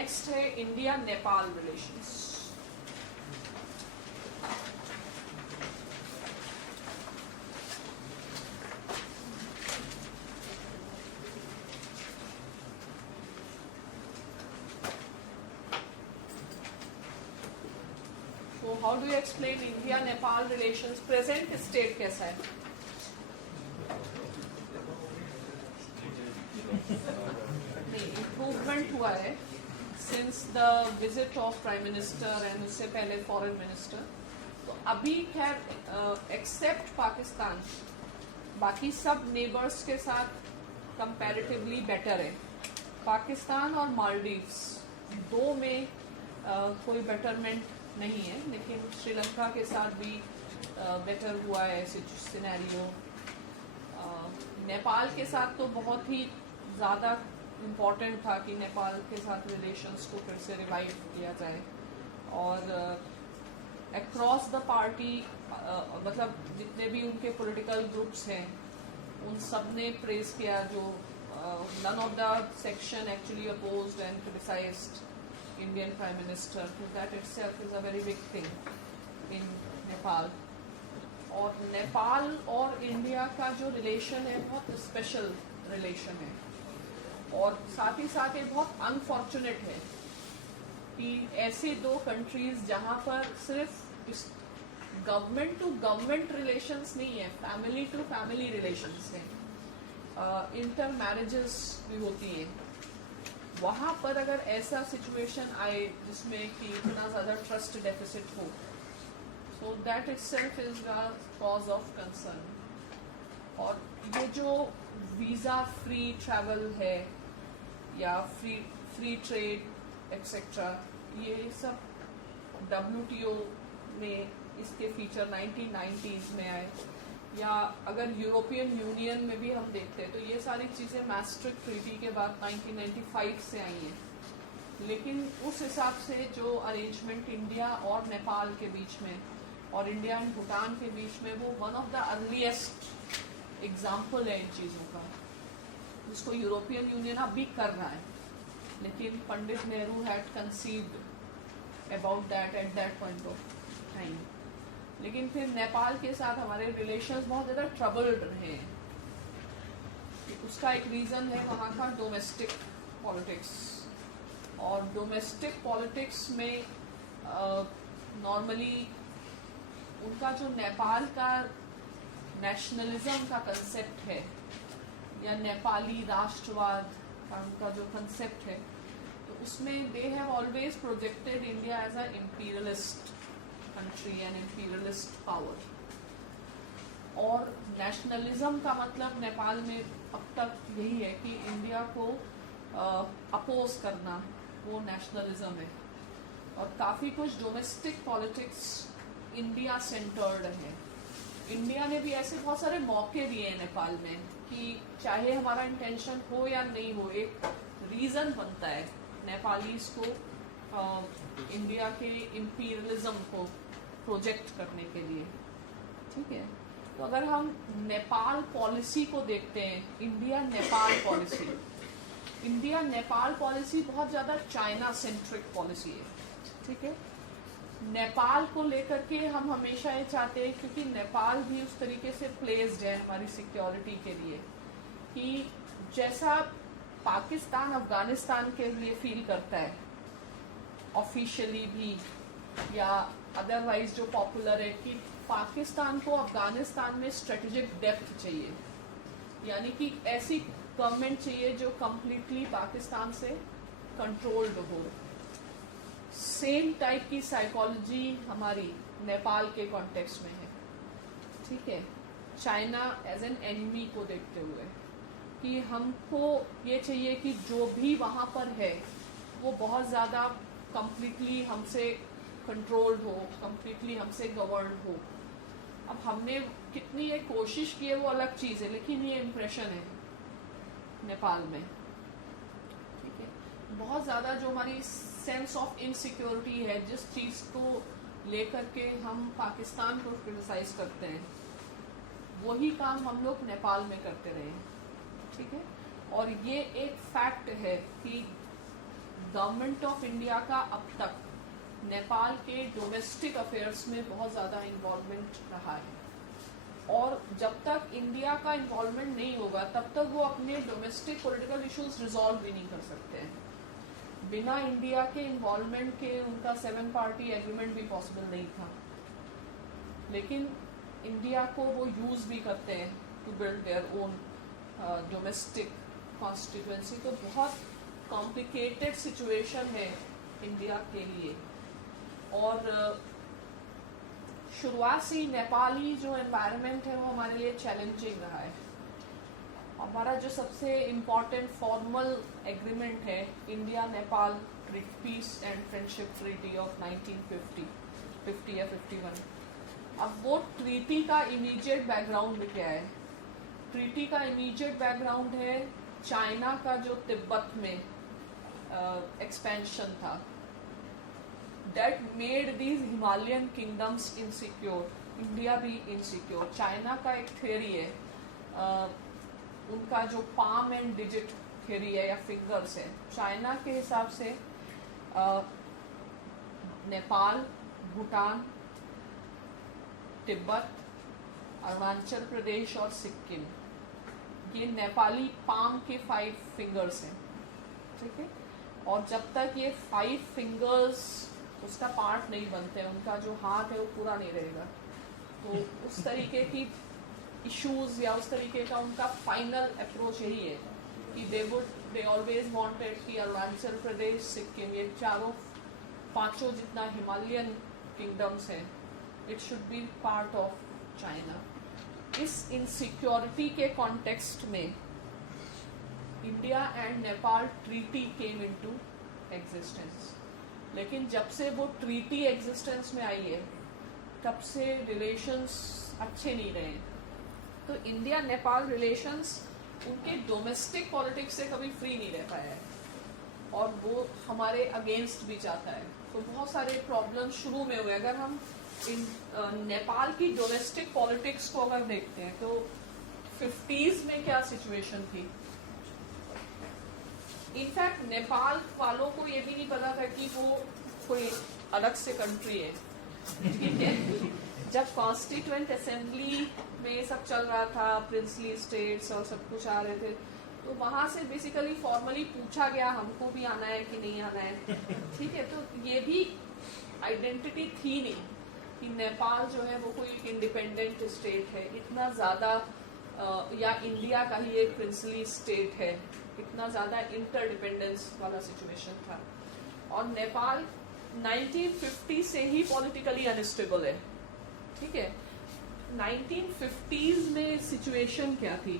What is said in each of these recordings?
Next है India Nepal relations. तो how do you explain India Nepal relations? Present state कैसा है? नहीं, इम्प्रूवमेंट हुआ है since the visit of prime minister and उससे पहले फॉरेन मिनिस्टर। तो अभी खैर एक्सेप्ट पाकिस्तान, बाकी सब नेबर्स के साथ कंपैरेटिवली बेटर है। पाकिस्तान और मालदीव्स दो में कोई बेटरमेंट नहीं है, लेकिन श्रीलंका के साथ भी बेटर हुआ है सिनेरियो। नेपाल के साथ तो बहुत ही ज़्यादा इम्पॉर्टेंट था कि नेपाल के साथ रिलेशंस को फिर से रिवाइव किया जाए, और अक्रॉस द पार्टी मतलब जितने भी उनके पॉलिटिकल ग्रुप्स हैं उन सब ने प्रेज किया, जो none of the section actually opposed and criticised Indian Prime Minister. That itself is a very big thing in Nepal. और नेपाल और इंडिया का जो रिलेशन है बहुत स्पेशल रिलेशन है, और साथ ही साथ ये बहुत अनफॉर्चुनेट है कि ऐसे दो कंट्रीज जहाँ पर सिर्फ गवर्नमेंट टू गवर्नमेंट रिलेशंस नहीं है, फैमिली टू फैमिली रिलेशंस हैं, इंटर मैरिजेस भी होती हैं, वहाँ पर अगर ऐसा सिचुएशन आए जिसमें कि इतना ज़्यादा ट्रस्ट डेफिसिट हो, so that itself is the cause of concern. और ये जो वीज़ा फ्री ट्रैवल है या फ्री ट्रेड एक्सेट्रा, ये सब WTO में इसके फीचर 1990s में आए, या अगर यूरोपियन यूनियन में भी हम देखते हैं तो ये सारी चीज़ें maastricht ट्रीटी के बाद 1995 से आई हैं। लेकिन उस हिसाब से जो अरेंजमेंट इंडिया और नेपाल के बीच में और इंडिया एंड भूटान के बीच में, वो one of the earliest example है इन चीज़ों का, जिसको यूरोपियन यूनियन अब भी कर रहा है, लेकिन Pandit Nehru had conceived about that at that point of time. लेकिन फिर नेपाल के साथ हमारे रिलेशंस बहुत ज़्यादा ट्रबल्ड रहे हैं। उसका एक रीज़न है वहाँ का डोमेस्टिक पॉलिटिक्स, और डोमेस्टिक पॉलिटिक्स में नॉर्मली उनका जो नेपाल का नेशनलिज्म का कंसेप्ट है या नेपाली राष्ट्रवाद का उनका जो कंसेप्ट है, तो उसमें they have always projected India as a imperialist country and imperialist power. और नेशनलिज्म का मतलब नेपाल में अब तक यही है कि इंडिया को अपोज करना, वो नेशनलिज्म है। और काफ़ी कुछ डोमेस्टिक पॉलिटिक्स इंडिया सेंटर्ड है। इंडिया ने भी ऐसे बहुत सारे मौके दिए हैं नेपाल में कि चाहे हमारा इंटेंशन हो या नहीं हो, एक रीज़न बनता है नेपालीज को इंडिया के इम्पीरियलिज्म को प्रोजेक्ट करने के लिए। ठीक है, तो अगर हम नेपाल पॉलिसी को देखते हैं, India Nepal policy, India Nepal policy बहुत ज़्यादा चाइना सेंट्रिक पॉलिसी है। ठीक है, नेपाल को लेकर के हम हमेशा ये चाहते हैं, क्योंकि नेपाल भी उस तरीके से प्लेस्ड है हमारी सिक्योरिटी के लिए, कि जैसा पाकिस्तान अफगानिस्तान के लिए फील करता है ऑफिशियली भी या अदरवाइज जो पॉपुलर है, कि पाकिस्तान को अफगानिस्तान में स्ट्रेटेजिक डेप्थ चाहिए, यानी कि ऐसी गवर्नमेंट चाहिए जो कम्प्लीटली पाकिस्तान से कंट्रोल्ड हो। सेम टाइप की साइकोलॉजी हमारी नेपाल के कॉन्टेक्स्ट में है। ठीक है, चाइना एज एन एनिमी को देखते हुए कि हमको ये चाहिए कि जो भी वहाँ पर है वो बहुत ज़्यादा कम्प्लीटली हमसे कंट्रोल्ड हो, कम्प्लीटली हमसे गवर्न हो। अब हमने कितनी ये कोशिश की है वो अलग चीज़ है, लेकिन ये इम्प्रेशन है नेपाल में। ठीक है, बहुत ज़्यादा जो हमारी सेंस ऑफ इनसिक्योरिटी है, जिस चीज़ को लेकर के हम पाकिस्तान को क्रिटिसाइज करते हैं, वही काम हम लोग नेपाल में करते रहे। ठीक है, और ये एक फैक्ट है कि गवर्नमेंट ऑफ इंडिया का अब तक नेपाल के डोमेस्टिक अफेयर्स में बहुत ज़्यादा इन्वॉल्वमेंट रहा है, और जब तक इंडिया का इन्वॉल्वमेंट नहीं होगा तब तक वो अपने डोमेस्टिक पॉलिटिकल इश्यूज रिजॉल्व भी नहीं कर सकते हैं। बिना इंडिया के इन्वॉल्वमेंट के उनका 7 पार्टी एग्रीमेंट भी पॉसिबल नहीं था, लेकिन इंडिया को वो यूज़ भी करते हैं to build their own domestic constituency. तो बहुत कॉम्प्लिकेटेड सिचुएशन है इंडिया के लिए, और शुरुआत से ही नेपाली जो एनवायरनमेंट है वो हमारे लिए चैलेंजिंग रहा है। हमारा जो सबसे इम्पॉर्टेंट फॉर्मल एग्रीमेंट है India Nepal peace and friendship treaty of 1950 या 51। अब वो ट्रीटी का इमीडिएट बैकग्राउंड क्या है? ट्रीटी का इमीडिएट बैकग्राउंड है चाइना का जो तिब्बत में एक्सपेंशन था, that made these Himalayan kingdoms insecure, India भी इनसिक्योर। चाइना का एक थ्योरी है, उनका जो पाम एंड डिजिट थ्योरी है या फिंगर्स है, चाइना के हिसाब से नेपाल, भूटान, तिब्बत, अरुणाचल प्रदेश और सिक्किम, ये नेपाली पाम के 5 फिंगर्स हैं, ठीक है। और जब तक ये 5 फिंगर्स उसका पार्ट नहीं बनते, उनका जो हाथ है वो पूरा नहीं रहेगा। तो उस तरीके की इश्यूज या उस तरीके का उनका फाइनल अप्रोच यही है कि दे ऑलवेज वांटेड कि अरुणाचल प्रदेश, सिक्किम, ये 4-5 जितना हिमालयन किंगडम्स हैं, it should be part of China. इस इनसिक्योरिटी के कॉन्टेक्स्ट में India and Nepal treaty came into existence. लेकिन जब से वो ट्रीटी एग्जिस्टेंस में आई है तब से रिलेशंस अच्छे नहीं रहे। तो इंडिया नेपाल रिलेशंस उनके डोमेस्टिक पॉलिटिक्स से कभी फ्री नहीं रह पाया है, और वो हमारे अगेंस्ट भी जाता है। तो बहुत सारे प्रॉब्लम शुरू में हुए। अगर हम नेपाल की डोमेस्टिक पॉलिटिक्स को अगर देखते हैं तो 50s में क्या सिचुएशन थी। इनफैक्ट नेपाल वालों को ये भी नहीं पता था कि वो कोई अलग से कंट्री है, ठीक है। जब कॉन्स्टिट्यूएंट असेंबली में ये सब चल रहा था, प्रिंसली स्टेट्स और सब कुछ आ रहे थे, तो वहां से बेसिकली फॉर्मली पूछा गया हमको भी आना है कि नहीं आना है, ठीक है। तो ये भी आइडेंटिटी थी नहीं कि नेपाल जो है वो कोई इंडिपेंडेंट स्टेट है, इतना ज़्यादा या इंडिया का ही एक प्रिंसली स्टेट है, इतना ज़्यादा इंटरडिपेंडेंस वाला सिचुएशन था। और नेपाल 1950 से ही पॉलिटिकली अनस्टेबल है, ठीक है। 1950s में सिचुएशन क्या थी?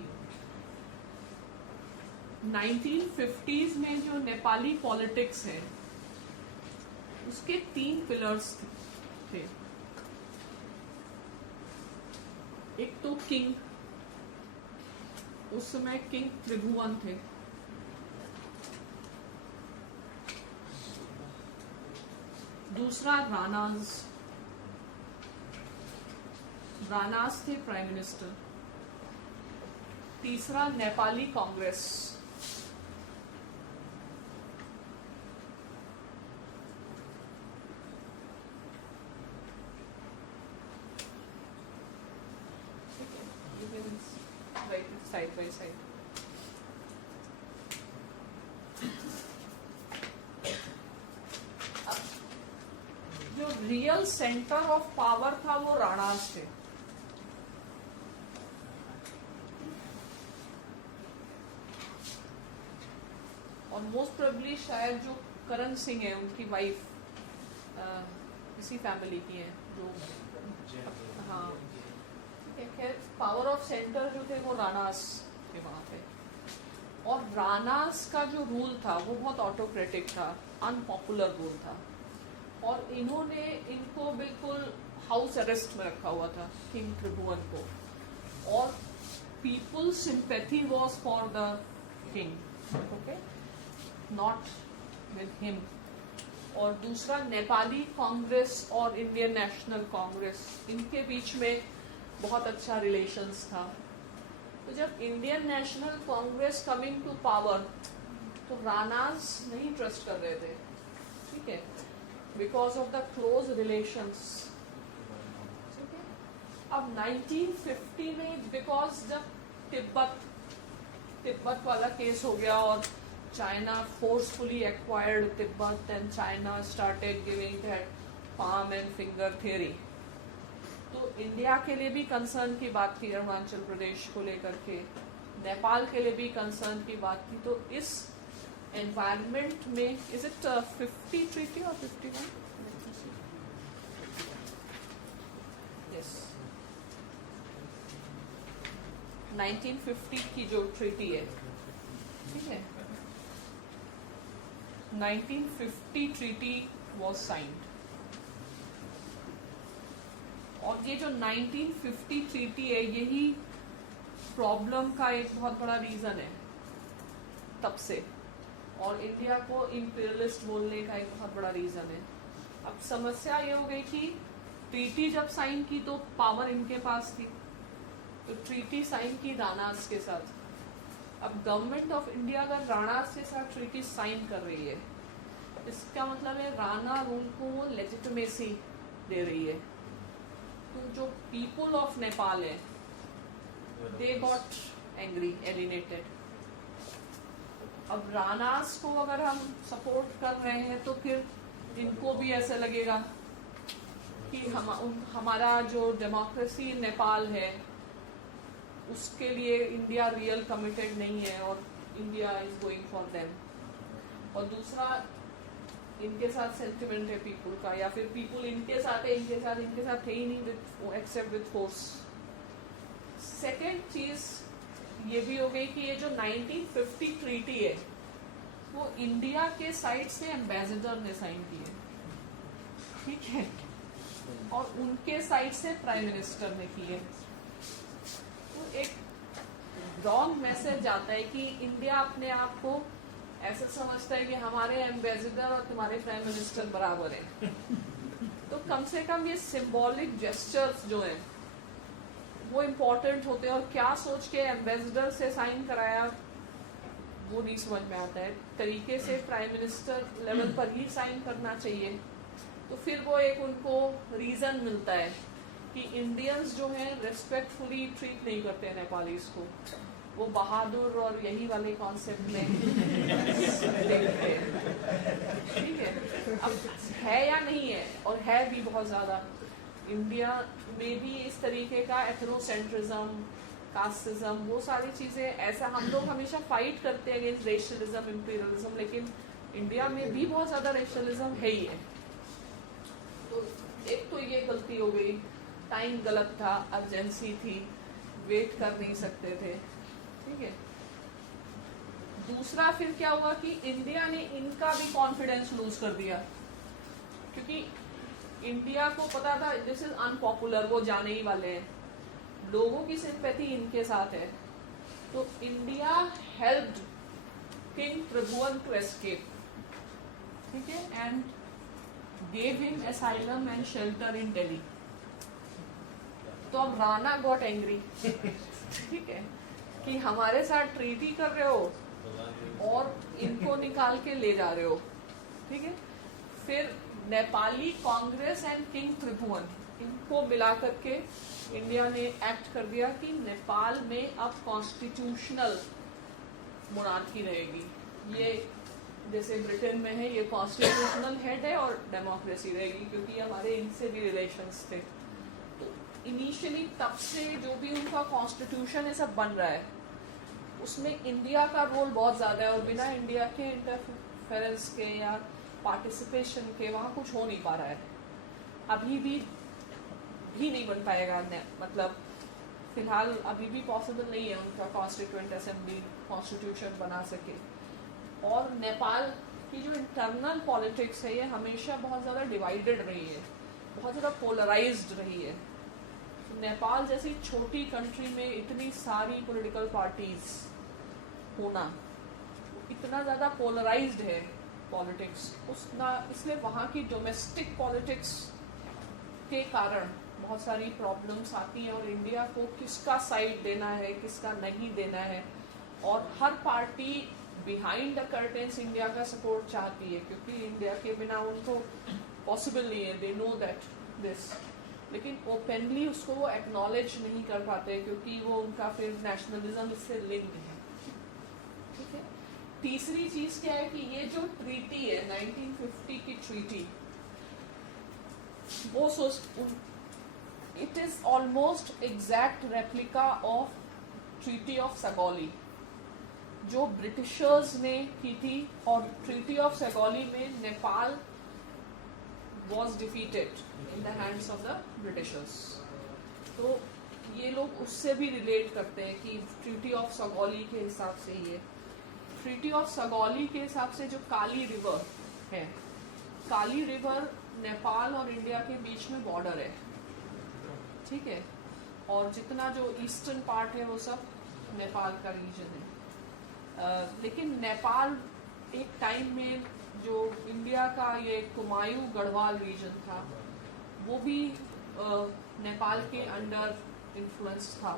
1950s में जो नेपाली पॉलिटिक्स है उसके 3 पिलर्स थे। एक तो किंग, उस समय किंग त्रिभुवन थे। दूसरा राणास थे प्राइम मिनिस्टर। तीसरा Nepali Congress. Side by side. जो रियल सेंटर ऑफ पावर था वो राणास थे। और मोस्ट प्रोबेबली शायद जो करण सिंह है उनकी वाइफ इसी फैमिली की है, जो हाँ, खैर पावर ऑफ सेंटर जो थे वो राणास थे वहाँ पे। और राणास का जो रूल था वो बहुत ऑटोक्रेटिक था, अनपॉपुलर रूल था, और इन्होंने इनको बिल्कुल हाउस अरेस्ट में रखा हुआ था, किंग त्रिभुवन को। और people sympathy was for the king, okay, not with him. और दूसरा नेपाली कांग्रेस और इंडियन नेशनल कांग्रेस, इनके बीच में बहुत अच्छा रिलेशंस था। तो जब Indian National Congress coming to power तो रानास नहीं ट्रस्ट कर रहे थे, ठीक है, because of the close relations. ठीक है, अब 1950 में बिकॉज जब तिब्बत वाला केस हो गया और China forcefully acquired Tibet and China started giving that palm and finger theory, तो इंडिया के लिए भी कंसर्न की बात थी अरुणाचल प्रदेश को लेकर के, नेपाल के लिए भी कंसर्न की बात थी। तो इस एनवायरनमेंट में इज इट 50 ट्रीटी और 51? यस, 1950 की जो ट्रीटी है, ठीक है, 1950 ट्रीटी वॉज साइंड। और ये जो 1950 ट्रीटी है यही प्रॉब्लम का एक बहुत बड़ा रीजन है तब से, और इंडिया को इंपीरियलिस्ट बोलने का एक बहुत बड़ा रीजन है। अब समस्या ये हो गई कि ट्रीटी जब साइन की तो पावर इनके पास थी, तो ट्रीटी साइन की राणास के साथ। अब गवर्नमेंट ऑफ इंडिया अगर राणास के साथ ट्रीटी साइन कर रही है, इसका मतलब है राणा रूल को वो लेजिटिमेसी दे रही है। तो जो पीपल ऑफ नेपाल है, दे गॉट एंग्री, एलिनेटेड। अब राणास को अगर हम सपोर्ट कर रहे हैं तो फिर इनको भी ऐसा लगेगा कि हमारा जो डेमोक्रेसी नेपाल है उसके लिए इंडिया रियल कमिटेड नहीं है और India is going for them. और दूसरा, इनके साथ सेंटिमेंट है पीपल का, या फिर पीपल इनके साथ है, इनके साथ थे ही नहीं एक्सेप्ट विद फोर्स। सेकेंड चीज ये भी हो गई कि ये जो 1950 ट्रीटी है वो इंडिया के साइड से एम्बेसडर ने साइन की है, ठीक है, और उनके साइड से प्राइम मिनिस्टर ने की है। तो एक रॉन्ग मैसेज आता है कि इंडिया अपने आप को ऐसा समझता है कि हमारे एम्बेसडर और तुम्हारे प्राइम मिनिस्टर बराबर हैं। तो कम से कम ये सिंबॉलिक जेस्चर्स जो हैं वो इम्पोर्टेंट होते हैं, और क्या सोच के एम्बेसडर से साइन कराया वो नहीं समझ में आता है। तरीके से प्राइम मिनिस्टर लेवल पर ही साइन करना चाहिए। तो फिर वो एक उनको रीजन मिलता है कि इंडियंस जो हैं रेस्पेक्टफुली ट्रीट नहीं करते नेपालीज को, वो बहादुर और यही वाले कॉन्सेप्ट में देखते हैं, ठीक है। अब है या नहीं है, और है भी बहुत ज्यादा। इंडिया में भी इस तरीके का एथनोसेंट्रिज्म, कास्टिज्म, वो सारी चीजें, ऐसा हम लोग हमेशा फाइट करते हैं अगेंस्ट रेशलिज्म, इंपीरियलिज्म, लेकिन इंडिया में भी बहुत ज्यादा रेशलिज्म है ही है। तो एक तो ये गलती हो गई, टाइम गलत था, अर्जेंसी थी, वेट कर नहीं सकते थे, ठीक है। दूसरा फिर क्या हुआ कि इंडिया ने इनका भी कॉन्फिडेंस लूज कर दिया, क्योंकि इंडिया को पता था दिस इज अनपॉपुलर, वो जाने ही वाले हैं, लोगों की सिंपैथी इनके साथ है। तो India helped king Tribhuvan to escape, ठीक है, and gave him asylum and shelter in Delhi. तो अब राणा गॉट एंग्री, ठीक है, कि हमारे साथ ट्रीटी कर रहे हो और इनको निकाल के ले जा रहे हो, ठीक है। फिर नेपाली कांग्रेस एंड किंग त्रिभुवन, इनको मिला करके इंडिया ने एक्ट कर दिया कि नेपाल में अब कॉन्स्टिट्यूशनल मोनार्की रहेगी। ये जैसे ब्रिटेन में है, ये कॉन्स्टिट्यूशनल हेड है और डेमोक्रेसी रहेगी, क्योंकि हमारे इनसे भी रिलेशंस थे। तो इनिशियली तब से जो भी उनका कॉन्स्टिट्यूशन है सब बन रहा है, उसमें इंडिया का रोल बहुत ज़्यादा है, और बिना इंडिया के इंटरफेरेंस के या पार्टिसिपेशन के वहाँ कुछ हो नहीं पा रहा है। अभी भी नहीं बन पाएगा, मतलब फिलहाल अभी भी पॉसिबल नहीं है उनका कॉन्स्टिट्यूएंट असेंबली कॉन्स्टिट्यूशन बना सके। और नेपाल की जो इंटरनल पॉलिटिक्स है ये हमेशा बहुत ज़्यादा डिवाइडेड रही है, बहुत ज़्यादा पोलराइज्ड रही है। तो नेपाल जैसी छोटी कंट्री में इतनी सारी पॉलिटिकल पार्टीज होना, इतना ज़्यादा पोलराइज्ड है पॉलिटिक्स, इसलिए वहाँ की डोमेस्टिक पॉलिटिक्स के कारण बहुत सारी प्रॉब्लम्स आती हैं, और इंडिया को किसका साइड देना है, किसका नहीं देना है, और हर party behind the curtains India का सपोर्ट चाहती है, क्योंकि इंडिया के बिना उनको पॉसिबल नहीं है, दे नो दैट दिस, लेकिन ओपनली उसको वो एक्नॉलेज नहीं कर पाते क्योंकि वो उनका फिर नेशनलिज्म इससे लिंक्ड है। ठीक है, तीसरी चीज क्या है कि ये जो ट्रीटी है 1950 की ट्रीटी, वो it is almost exact replica of treaty of Sugauli जो ब्रिटिशर्स ने की थी, और ट्रीटी ऑफ सगौली में Nepal was defeated in the hands of the Britishers। तो ये लोग उससे भी रिलेट करते हैं कि ट्रीटी ऑफ सगौली के हिसाब से ये ट्रीटी ऑफ सगौली के हिसाब से जो काली रिवर है, काली रिवर नेपाल और इंडिया के बीच में बॉर्डर है। ठीक है, और जितना जो ईस्टर्न पार्ट है वो सब नेपाल का रीजन है। लेकिन नेपाल एक टाइम में जो इंडिया का ये कुमायूं गढ़वाल रीजन था वो भी नेपाल के अंडर इन्फ्लुएंस था।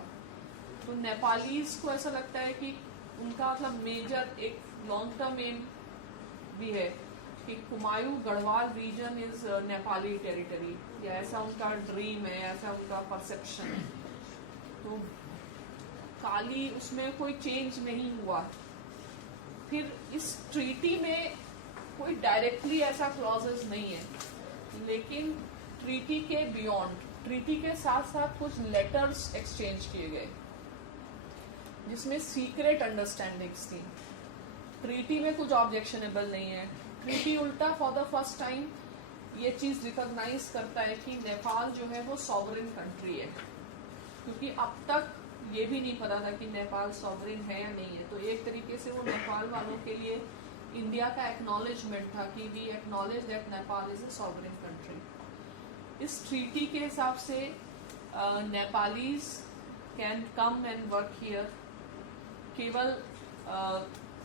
तो नेपालीज को ऐसा लगता है कि उनका मतलब मेजर एक लॉन्ग टर्म एम भी है कि Kumaon Garhwal region is Nepali territory, या ऐसा उनका ड्रीम है, ऐसा उनका परसेप्शन है। तो काली उसमें कोई चेंज नहीं हुआ। फिर इस ट्रीटी में कोई डायरेक्टली ऐसा क्लॉजेस नहीं है, लेकिन ट्रीटी के बियॉन्ड, ट्रीटी के साथ साथ कुछ लेटर्स एक्सचेंज किए गए जिसमें सीक्रेट अंडरस्टैंडिंग्स थी। ट्रीटी में कुछ ऑब्जेक्शनेबल नहीं है। ट्रीटी उल्टा फॉर द फर्स्ट टाइम ये चीज रिकॉग्नाइज करता है कि नेपाल जो है वो सॉवरेन कंट्री है, क्योंकि अब तक ये भी नहीं पता था कि नेपाल सॉवरेन है या नहीं है। तो एक तरीके से वो नेपाल वालों के लिए इंडिया का एक्नॉलेजमेंट था कि we acknowledge that Nepal is a sovereign country. इस ट्रीटी के हिसाब से Nepalese can come and work here. केवल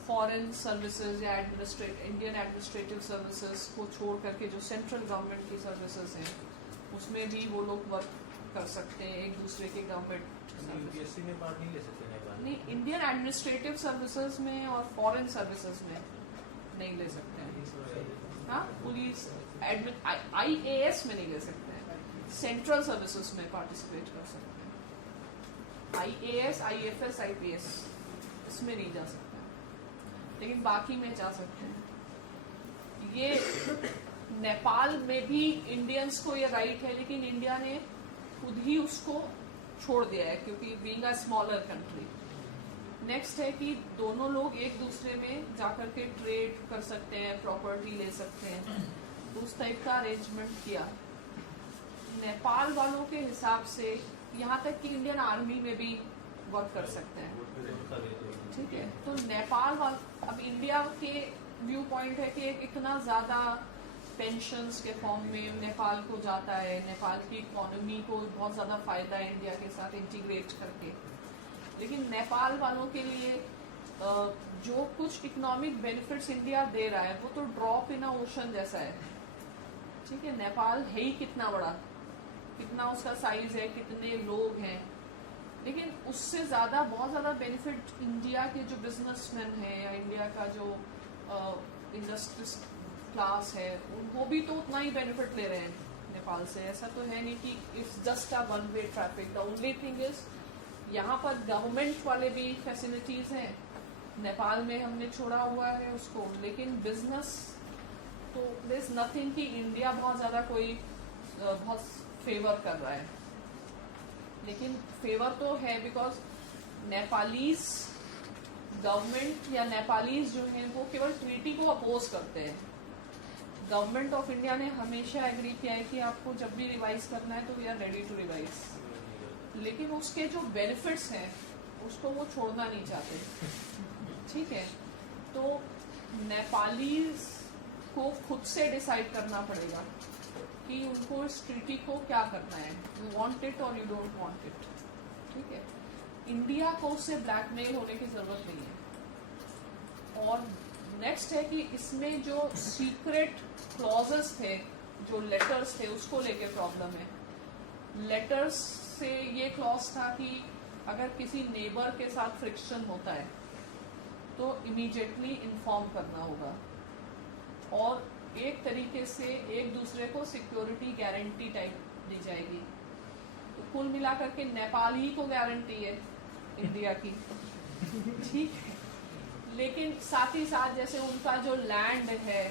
फॉरेन सर्विसेज या इंडियन एडमिनिस्ट्रेटिव सर्विसेज को छोड़ करके जो सेंट्रल गवर्नमेंट की सर्विसेज हैं उसमें भी वो लोग वर्क कर सकते हैं एक दूसरे के गवर्नमेंट यूपीएससी में पार्ट नहीं ले सकते नेपाल? नहीं, इंडियन एडमिनिस्ट्रेटिव सर्विसेज में और फॉरेन सर्विसेज में नहीं ले सकते हैं। हाँ, पुलिस IAS में नहीं ले सकते हैं, सेंट्रल सर्विसेज में पार्टिसिपेट कर सकते हैं। IAS, IFS, IPS इसमें नहीं जा सकते हैं, लेकिन बाकी में जा सकते हैं। ये नेपाल में भी इंडियंस को ये राइट है, लेकिन इंडिया ने खुद ही उसको छोड़ दिया है क्योंकि being a smaller country. Next है कि दोनों लोग एक दूसरे में जाकर के ट्रेड कर सकते हैं, प्रॉपर्टी ले सकते हैं, उस टाइप का अरेंजमेंट किया। नेपाल वालों के हिसाब से यहाँ तक कि इंडियन आर्मी में भी वर्क कर सकते हैं। ठीक है, तो नेपाल वाल अब इंडिया के व्यू पॉइंट है कि इतना ज़्यादा पेंशन्स के फॉर्म में नेपाल को जाता है, नेपाल की इकोनॉमी को बहुत ज़्यादा फायदा है इंडिया के साथ इंटीग्रेट करके। लेकिन नेपाल वालों के लिए जो कुछ इकोनॉमिक बेनिफिट्स इंडिया दे रहा है वो तो ड्रॉप इन अ ओशन जैसा है। ठीक है, नेपाल है ही कितना बड़ा, कितना उसका साइज है, कितने लोग हैं, लेकिन उससे ज़्यादा बहुत ज़्यादा बेनिफिट इंडिया के जो बिजनेसमैन हैं या इंडिया का जो इंडस्ट्रिस्ट क्लास है वो भी तो उतना ही बेनिफिट ले रहे हैं नेपाल से। ऐसा तो है नहीं कि it's just a one way traffic. The only thing is यहाँ पर गवर्नमेंट वाले भी फैसिलिटीज़ हैं, नेपाल में हमने छोड़ा हुआ है उसको, लेकिन बिजनेस तो देयर इज नथिंग कि इंडिया बहुत ज़्यादा कोई बहुत फेवर कर रहा है। लेकिन फेवर तो है बिकॉज नेपालीज गवर्नमेंट या नेपालीज जो हैं वो केवल ट्रीटी को अपोज करते हैं। गवर्नमेंट ऑफ इंडिया ने हमेशा एग्री किया है कि आपको जब भी रिवाइज करना है तो we are ready to revise, लेकिन उसके जो बेनिफिट्स हैं उसको वो छोड़ना नहीं चाहते। ठीक है, तो नेपालीज को खुद से डिसाइड करना पड़ेगा कि उनको इस ट्रीटी को क्या करना है, यू वांट इट और यू डोंट वांट इट। ठीक है, इंडिया को उससे ब्लैकमेल होने की जरूरत नहीं है। और नेक्स्ट है कि इसमें जो सीक्रेट क्लॉजेस थे, जो लेटर्स थे, उसको लेके प्रॉब्लम है। लेटर्स से ये क्लॉज था कि अगर किसी नेबर के साथ फ्रिक्शन होता है तो इमीडिएटली इन्फॉर्म करना होगा और एक तरीके से एक दूसरे को सिक्योरिटी गारंटी टाइप दी जाएगी। तो कुल मिलाकर के नेपाल ही को गारंटी है इंडिया की, ठीक है। लेकिन साथ ही साथ जैसे उनका जो लैंड है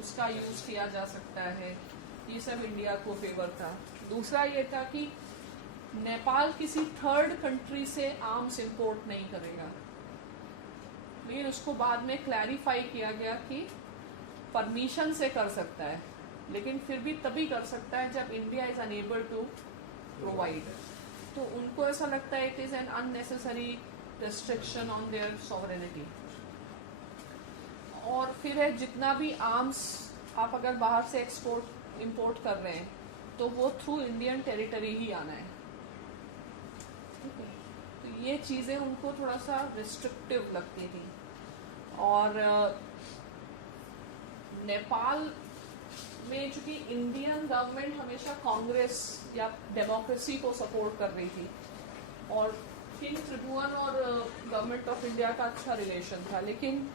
उसका यूज किया जा सकता है, ये सब इंडिया को फेवर था। दूसरा ये था कि नेपाल किसी थर्ड कंट्री से आर्म्स इंपोर्ट नहीं करेगा, लेकिन उसको बाद में क्लैरिफाई किया गया कि परमिशन से कर सकता है, लेकिन फिर भी तभी कर सकता है जब India is unable to provide. तो उनको ऐसा लगता है it is an unnecessary restriction on their sovereignty. और फिर है जितना भी आर्म्स आप अगर बाहर से एक्सपोर्ट इंपोर्ट कर रहे हैं तो वो थ्रू इंडियन टेरिटरी ही आना है, ठीक है। तो ये चीज़ें उनको थोड़ा सा रिस्ट्रिक्टिव लगती थी। और नेपाल में चूंकि इंडियन गवर्नमेंट हमेशा कांग्रेस या डेमोक्रेसी को सपोर्ट कर रही थी और किंग त्रिभुवन और गवर्नमेंट ऑफ इंडिया का अच्छा रिलेशन था, लेकिन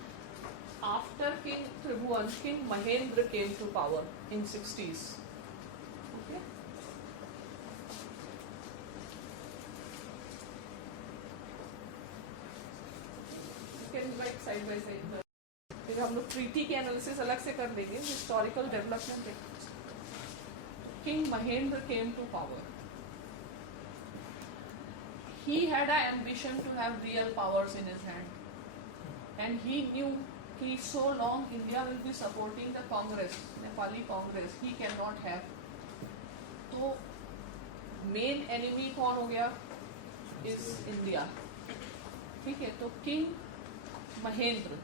after king Tribhuvan king Mahendra came to power in 60s। Okay, side by side फिर हम लोग ट्रीटी के एनालिसिस अलग से कर लेंगे, हिस्टोरिकल डेवलपमेंट देखते। King Mahendra came to power, he had an ambition to have real powers in his hand, and he knew कि so long India will be supporting the Congress, Nepali Congress, he cannot have। तो main enemy कौन हो गया? Is India, ठीक है। तो king Mahendra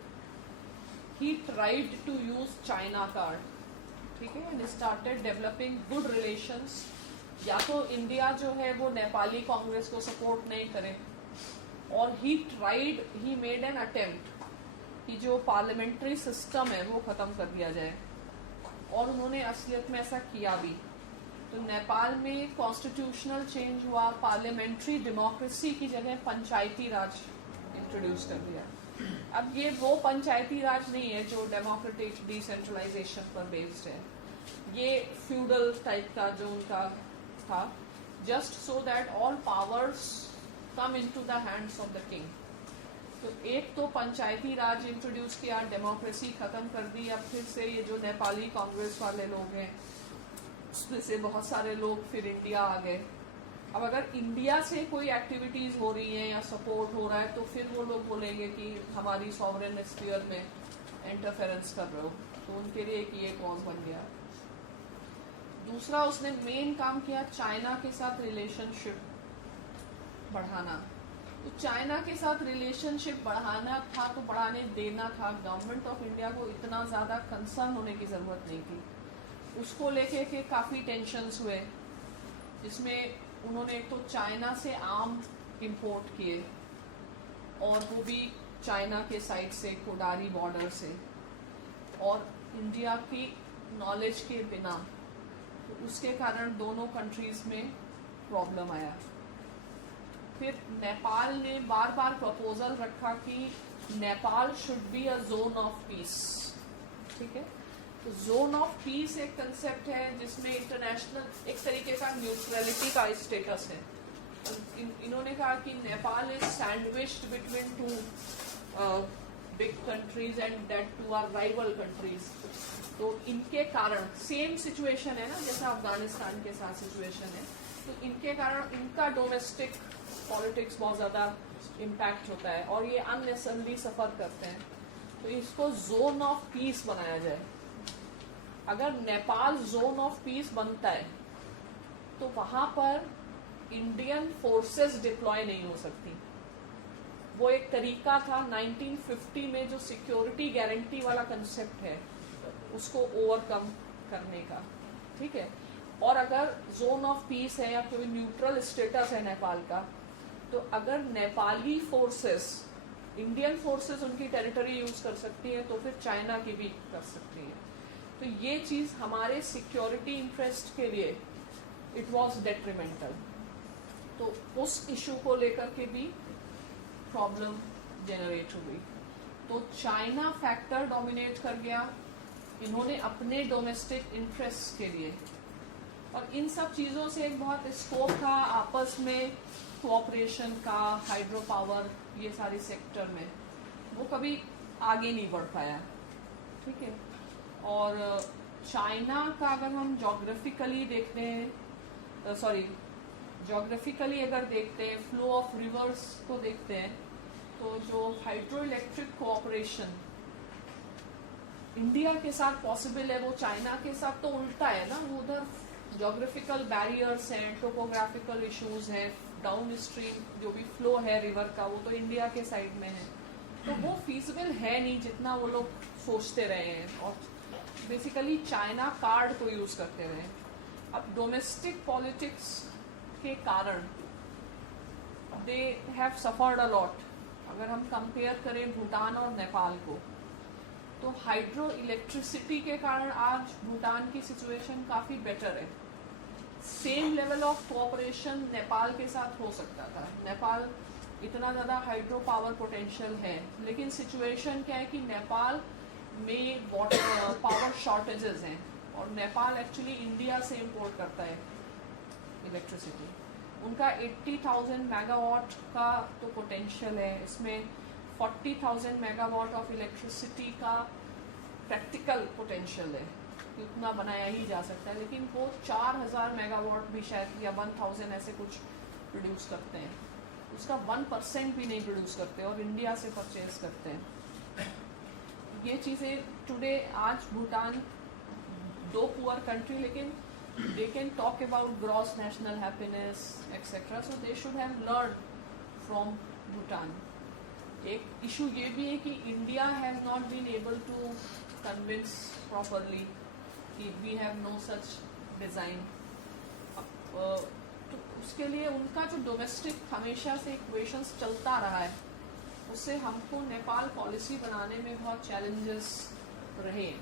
he tried to use China card, ठीक है, and started developing good relations। या तो इंडिया जो है वो नेपाली कांग्रेस को सपोर्ट नहीं करे, और he made an attempt कि जो पार्लियामेंट्री सिस्टम है वो खत्म कर दिया जाए, और उन्होंने असलियत में ऐसा किया भी। तो नेपाल में कॉन्स्टिट्यूशनल चेंज हुआ, पार्लियामेंट्री डेमोक्रेसी की जगह पंचायती राज इंट्रोड्यूस कर दिया। अब ये वो पंचायती राज नहीं है जो डेमोक्रेटिक डिसेंट्रलाइजेशन पर बेस्ड है, ये फ्यूडल टाइप का जो उनका था, just so that all powers come into the hands of the king. तो एक तो पंचायती राज इंट्रोड्यूस किया, डेमोक्रेसी खत्म कर दी। अब फिर से ये जो नेपाली कांग्रेस वाले लोग हैं उसमें से बहुत सारे लोग फिर इंडिया आ गए। अब अगर इंडिया से कोई एक्टिविटीज हो रही हैं या सपोर्ट हो रहा है तो फिर वो लोग बोलेंगे कि हमारी सॉवरेन स्फीयर में इंटरफेरेंस कर रहे हो, तो उनके लिए एक ये कॉज बन गया। दूसरा उसने मेन काम किया चाइना के साथ रिलेशनशिप बढ़ाना। तो चाइना के साथ रिलेशनशिप बढ़ाना था तो बढ़ाने देना था, गवर्नमेंट ऑफ इंडिया को इतना ज़्यादा कंसर्न होने की ज़रूरत नहीं थी। उसको लेके के काफ़ी टेंशन्स हुए, जिसमें उन्होंने एक तो चाइना से आर्म इंपोर्ट किए, और वो भी चाइना के साइड से कोडारी बॉर्डर से, और इंडिया की नॉलेज के बिना। तो उसके कारण दोनों कंट्रीज़ में प्रॉब्लम आया। फिर नेपाल ने बार बार प्रपोजल रखा कि Nepal should be a zone of peace, ठीक है। तो जोन ऑफ पीस एक कंसेप्ट है जिसमें इंटरनेशनल एक तरीके का न्यूट्रलिटी का स्टेटस है। इन्होंने कहा कि Nepal is sandwiched between two big countries and that two are rival countries. तो इनके कारण सेम सिचुएशन है ना जैसा अफगानिस्तान के साथ सिचुएशन है, तो इनके कारण इनका डोमेस्टिक पॉलिटिक्स बहुत ज़्यादा इम्पैक्ट होता है और ये अननेसेसरली सफ़र करते हैं। तो इसको जोन ऑफ पीस बनाया जाए। अगर नेपाल जोन ऑफ पीस बनता है तो वहाँ पर इंडियन फोर्सेस डिप्लॉय नहीं हो सकती। वो एक तरीका था 1950 में जो सिक्योरिटी गारंटी वाला कंसेप्ट है उसको ओवरकम करने का, ठीक है। और अगर जोन ऑफ पीस है या कोई न्यूट्रल स्टेटस है नेपाल का, तो अगर नेपाली फोर्सेस इंडियन फोर्सेस उनकी टेरिटरी यूज कर सकती है तो फिर चाइना की भी कर सकती है। तो ये चीज़ हमारे सिक्योरिटी इंटरेस्ट के लिए इट वाज डेट्रीमेंटल। तो उस इशू को लेकर के भी प्रॉब्लम जनरेट हुई। तो चाइना फैक्टर डोमिनेट कर गया, इन्होंने अपने डोमेस्टिक इंटरेस्ट के लिए, और इन सब चीज़ों से एक बहुत स्कोप था आपस में कोऑपरेशन का, हाइड्रो पावर, ये सारी सेक्टर में, वो कभी आगे नहीं बढ़ पाया। ठीक है। और चाइना का अगर हम जोग्राफिकली देखते हैं, जोग्राफिकली अगर देखते हैं, फ्लो ऑफ रिवर्स को देखते हैं, तो जो हाइड्रो इलेक्ट्रिक कोऑपरेशन इंडिया के साथ पॉसिबल है, वो चाइना के साथ तो उल्टा है ना। वो उधर जोग्राफिकल बैरियर्स हैं, टोपोग्राफिकल इश्यूज हैं, डाउन स्ट्रीम जो भी फ्लो है रिवर का, वो तो इंडिया के साइड में है, तो वो फीजिबल है नहीं जितना वो लोग सोचते रहे हैं, और बेसिकली चाइना कार्ड को यूज करते रहे। अब डोमेस्टिक पॉलिटिक्स के कारण they have suffered a lot. अगर हम कंपेयर करें भूटान और नेपाल को, तो हाइड्रो इलेक्ट्रिसिटी के कारण आज भूटान की सिचुएशन काफ़ी बेटर है। Same level of cooperation Nepal के साथ हो सकता था। नेपाल इतना ज़्यादा हाइड्रो पावर पोटेंशियल है, लेकिन सिचुएशन क्या है कि नेपाल में वाटर पावर शॉर्टेजेस हैं, और नेपाल एक्चुअली इंडिया से इंपोर्ट करता है इलेक्ट्रिसिटी। उनका 80,000 मेगावाट का तो पोटेंशियल है, इसमें 40,000 मेगावाट ऑफ इलेक्ट्रिसिटी का प्रैक्टिकल पोटेंशियल है, उतना बनाया ही जा सकता है, लेकिन वो 4,000 मेगावाट भी शायद या 1,000 ऐसे कुछ प्रोड्यूस करते हैं, उसका 1% भी नहीं प्रोड्यूस करते और इंडिया से परचेज करते हैं। ये चीज़ें टुडे, आज भूटान दो पुअर कंट्री, लेकिन they can talk about gross national happiness etc, so they should have learned from Bhutan. एक इशू ये भी है कि India has not been able to convince properly कि we have no such design. तो उसके लिए उनका जो डोमेस्टिक हमेशा से इक्वेशंस चलता रहा है, उससे हमको नेपाल पॉलिसी बनाने में बहुत चैलेंजेस रहे,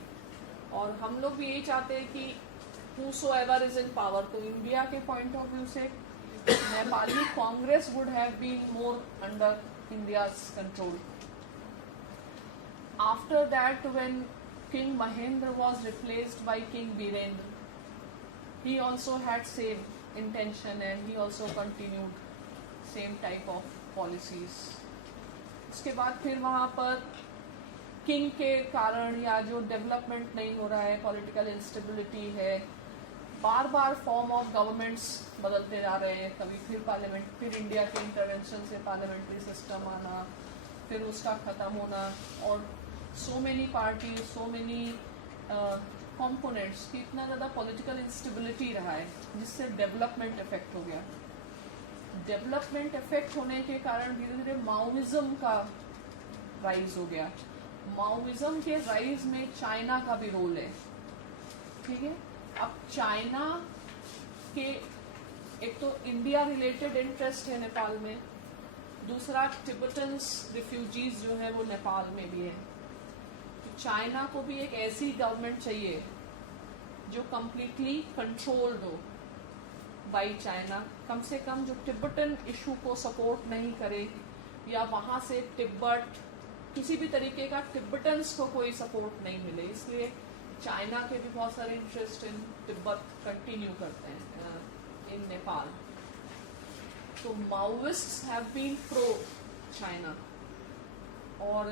और हम लोग भी यही चाहते हैं कि whosoever is in power, तो इंडिया के पॉइंट ऑफ व्यू से Nepali Congress would have been more under India's control. After that, when King Mahendra was replaced by King Birendra, he also had same intention and he also continued same type of policies. उसके बाद फिर वहाँ पर king के कारण या जो development नहीं हो रहा है, पॉलिटिकल इंस्टेबिलिटी है, बार बार फॉर्म ऑफ गवर्नमेंट्स बदलते जा रहे हैं, कभी फिर पार्लियामेंट, फिर इंडिया के इंटरवेंशन से पार्लियामेंट्री सिस्टम आना, फिर उसका ख़त्म होना, और so many party, so many components की इतना ज़्यादा पॉलिटिकल इंस्टेबिलिटी रहा है, जिससे डेवलपमेंट इफेक्ट हो गया। डेवलपमेंट इफेक्ट होने के कारण धीरे धीरे माओइज्म का राइज हो गया। माओइज्म के राइज में चाइना का भी रोल है। ठीक है। अब चाइना के एक तो इंडिया रिलेटेड इंटरेस्ट है नेपाल में, दूसरा टिबेटन्स रिफ्यूजीज जो है वो नेपाल में भी है। तो चाइना को भी एक ऐसी गवर्नमेंट चाहिए जो कम्प्लीटली कंट्रोल्ड हो बाई चाइना, कम से कम जो तिब्बतन इशू को सपोर्ट नहीं करे, या वहाँ से तिब्बत किसी भी तरीके का तिब्बतन्स को कोई सपोर्ट नहीं मिले। इसलिए चाइना के भी बहुत सारे इंटरेस्ट इन तिब्बत कंटिन्यू करते हैं इन नेपाल। तो Maoists have been pro China, और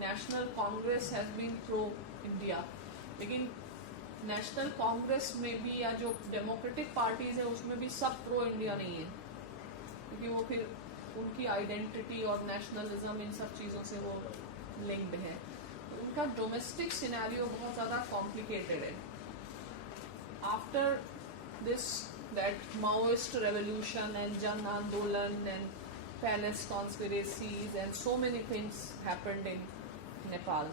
National Congress has been pro India, लेकिन नेशनल कांग्रेस में भी या जो डेमोक्रेटिक पार्टीज है उसमें भी सब प्रो इंडिया नहीं है, क्योंकि वो फिर उनकी आइडेंटिटी और नेशनलिज्म इन सब चीज़ों से वो लिंक्ड है। तो उनका डोमेस्टिक सिनेरियो बहुत ज़्यादा कॉम्प्लिकेटेड है। After this that Maoist revolution and जन आंदोलन and palace conspiracies and so many things happened in Nepal.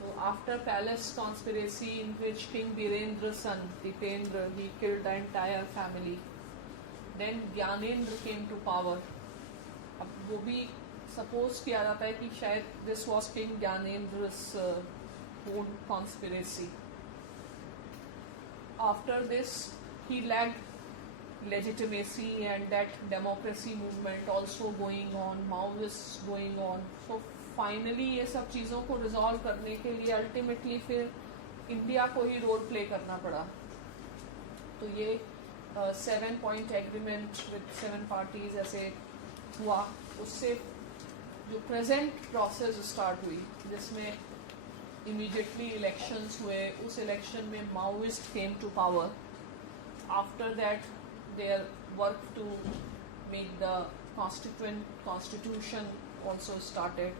So after palace conspiracy in which King Birendra's son Dipendra, he killed the entire family, then Gyanendra came to power. अब वो भी suppose किया जाता है कि शायद this was King Gyanendra's own conspiracy. After this, he lacked legitimacy and that democracy movement also going on, Maoists going on. So finally ये सब चीज़ों को रिजॉल्व करने के लिए अल्टीमेटली फिर इंडिया को ही रोल प्ले करना पड़ा। तो ये 7 पॉइंट एग्रीमेंट विद 7 पार्टीज ऐसे हुआ। उससे जो प्रेजेंट प्रोसेस स्टार्ट हुई, जिसमें इमीडिएटली इलेक्शंस हुए। उस इलेक्शन में Maoist came to power. After that their work to make the constitution also started.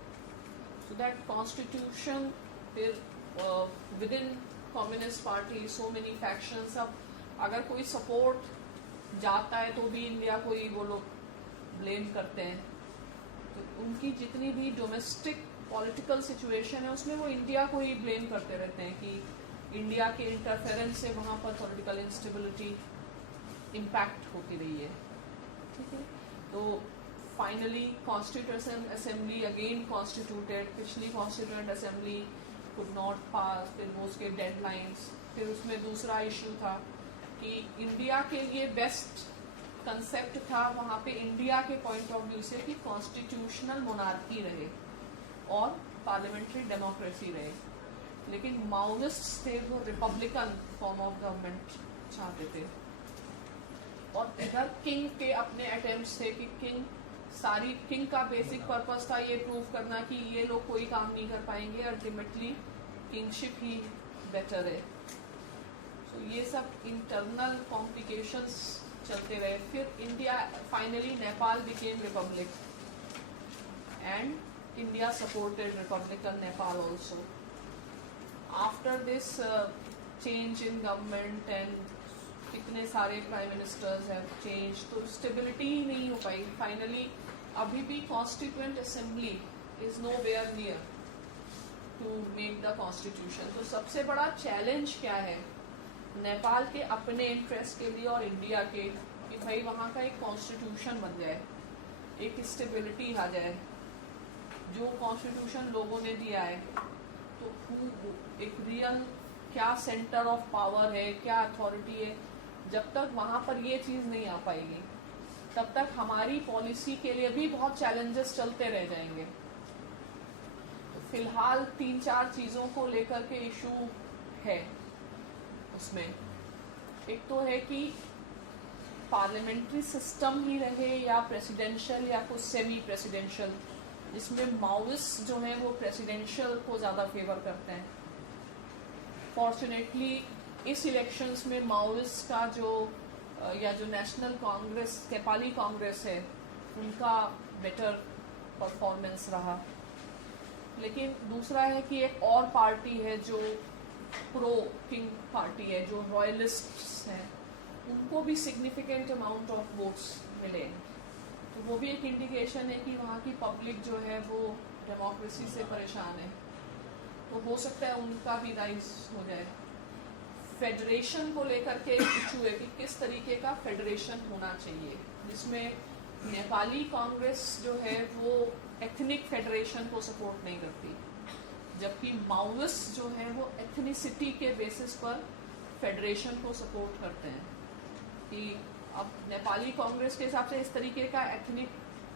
So that constitution, within communist party so many factions। अब अगर कोई सपोर्ट जाता है तो भी इंडिया को ही वो लोग ब्लेम करते हैं। तो उनकी जितनी भी डोमेस्टिक पॉलिटिकल सिचुएशन है उसमें वो इंडिया को ही ब्लेम करते रहते हैं कि इंडिया के इंटरफेरेंस से वहाँ पर पॉलिटिकल इंस्टेबिलिटी इम्पैक्ट होती रही है। ठीक है, तो finally constitution assembly again constituted. पिछली constituent assembly could not pass, फिर वो उसके डेडलाइंस। फिर उसमें दूसरा इशू था कि इंडिया के लिए बेस्ट कंसेप्ट था वहाँ पे इंडिया के पॉइंट ऑफ व्यू से कि कॉन्स्टिट्यूशनल मोनार्की रहे और पार्लियामेंट्री डेमोक्रेसी रहे। लेकिन माओइस्ट थे वो रिपब्लिकन फॉर्म ऑफ गवर्नमेंट चाहते थे। और इधर किंग के अपने अटेम्प्ट्स थे कि किंग का बेसिक पर्पस था ये प्रूव करना कि ये लोग कोई काम नहीं कर पाएंगे, अल्टीमेटली किंगशिप ही बेटर है। तो ये सब इंटरनल कॉम्प्लिकेशंस चलते रहे। फिर India finally Nepal became republic and India supported republican Nepal also. After this change in government and कितने सारे प्राइम मिनिस्टर्स हैव चेंज, तो स्टेबिलिटी ही नहीं हो पाई। फाइनली अभी भी constituent assembly is nowhere near to make the constitution. तो सबसे बड़ा चैलेंज क्या है नेपाल के अपने इंटरेस्ट के लिए और इंडिया के, कि भाई वहाँ का एक कॉन्स्टिट्यूशन बन जाए, एक स्टेबिलिटी आ जाए। जो कॉन्स्टिट्यूशन लोगों ने दिया है तो एक रियल क्या सेंटर ऑफ पावर है, क्या अथॉरिटी है, जब तक वहाँ पर ये चीज़ नहीं आ पाएगी तब तक हमारी पॉलिसी के लिए भी बहुत चैलेंजेस चलते रह जाएंगे। तो फिलहाल 3-4 चीज़ों को लेकर के इशू है। उसमें एक तो है कि पार्लियामेंट्री सिस्टम ही रहे या प्रेसिडेंशियल या कुछ सेमी प्रेसिडेंशियल, जिसमें माओइस्ट जो हैं वो प्रेसिडेंशियल को ज़्यादा फेवर करते हैं। फॉर्चुनेटली इस इलेक्शंस में माओइस्ट का जो नेशनल कांग्रेस, नेपाली कांग्रेस है, उनका बेटर परफॉर्मेंस रहा। लेकिन दूसरा है कि एक और पार्टी है जो प्रो किंग पार्टी है, जो रॉयलिस्ट्स हैं, उनको भी सिग्निफिकेंट अमाउंट ऑफ वोट्स मिले। तो वो भी एक इंडिकेशन है कि वहाँ की पब्लिक जो है वो डेमोक्रेसी से परेशान है। तो हो सकता है उनका भी राइज हो जाए। फेडरेशन को लेकर के इशू है कि किस तरीके का फेडरेशन होना चाहिए, जिसमें नेपाली कांग्रेस जो है वो एथनिक फेडरेशन को सपोर्ट नहीं करती, जबकि माओइस्ट जो है वो एथनिसिटी के बेसिस पर फेडरेशन को सपोर्ट करते हैं। कि अब नेपाली कांग्रेस के हिसाब से इस तरीके का एथनिक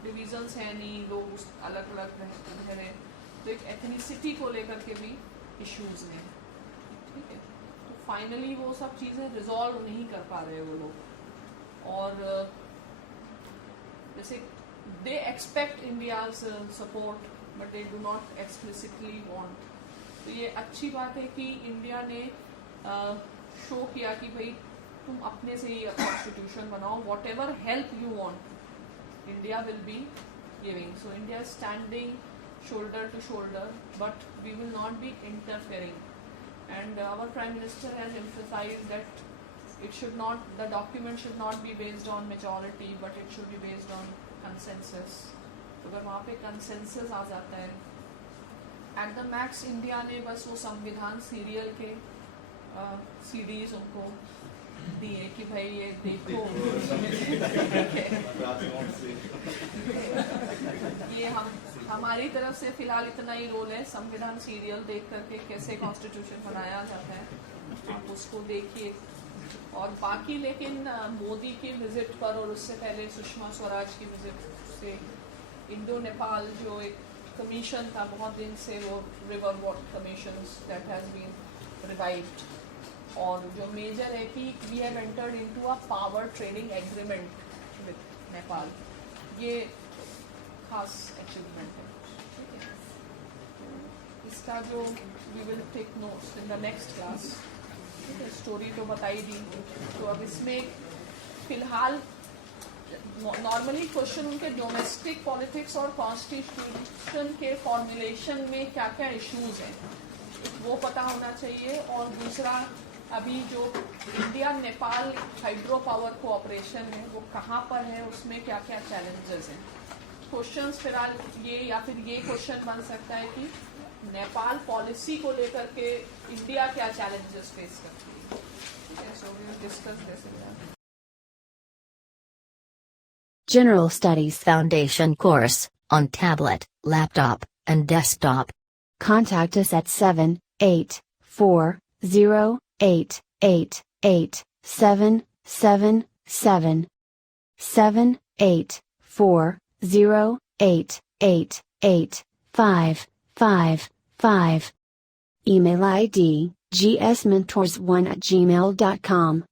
डिविजन्स हैं नहीं, लोग अलग अलग रह रहे, तो एक एथनिसिटी को लेकर के भी इश्यूज हैं। ठीक है, तो फाइनली वो सब चीज़ें रिजॉल्व नहीं कर पा रहे वो लोग। और जैसे they expect India's support but they do not explicitly want. तो ये अच्छी बात है कि इंडिया ने शो किया कि भाई तुम अपने से ही कॉन्स्टिट्यूशन बनाओ, what ever help you want India will be giving. So India is standing shoulder to shoulder, but we will not be interfering. And our Prime Minister has emphasized that the document should not be based on majority, but it should be based on consensus. तो अगर वहाँ पे consensus आ जाता है, at the max India ने बस वो संविधान सीरियल के CDs उनको दिए कि भाई ये देखो ये हमारी तरफ से फिलहाल इतना ही रोल है, संविधान सीरियल देख करके कैसे कॉन्स्टिट्यूशन बनाया जाता है आप उसको देखिए। और बाकी लेकिन मोदी की विजिट पर और उससे पहले सुषमा स्वराज की विजिट से इंडो नेपाल जो एक कमीशन था बहुत दिन से, वो river water commission that has been revived, और जो मेजर है कि we have entered into a power trading agreement with Nepal, ये खास अचीवमेंट है। ठीक है, इसका जो we will take notes in the next class. ठीक है, स्टोरी तो बताई दी, तो अब इसमें फिलहाल नॉर्मली क्वेश्चन उनके डोमेस्टिक पॉलिटिक्स और कॉन्स्टिट्यूशन के फॉर्मुलेशन में क्या क्या इश्यूज हैं वो पता होना चाहिए, और दूसरा अभी जो India Nepal hydro power cooperation है वो कहाँ पर है, उसमें क्या क्या चैलेंजेस हैं। क्वेश्चंस फिलहाल ये, या फिर ये क्वेश्चन बन सकता है कि नेपाल पॉलिसी को लेकर के इंडिया क्या चैलेंजेस फेस करती है। ठीक है, so we will discuss this in that. General Studies Foundation course, on tablet, laptop, and desktop. Contact us at 78408888777. 78408888555. Email ID gsmentors1@gmail.com.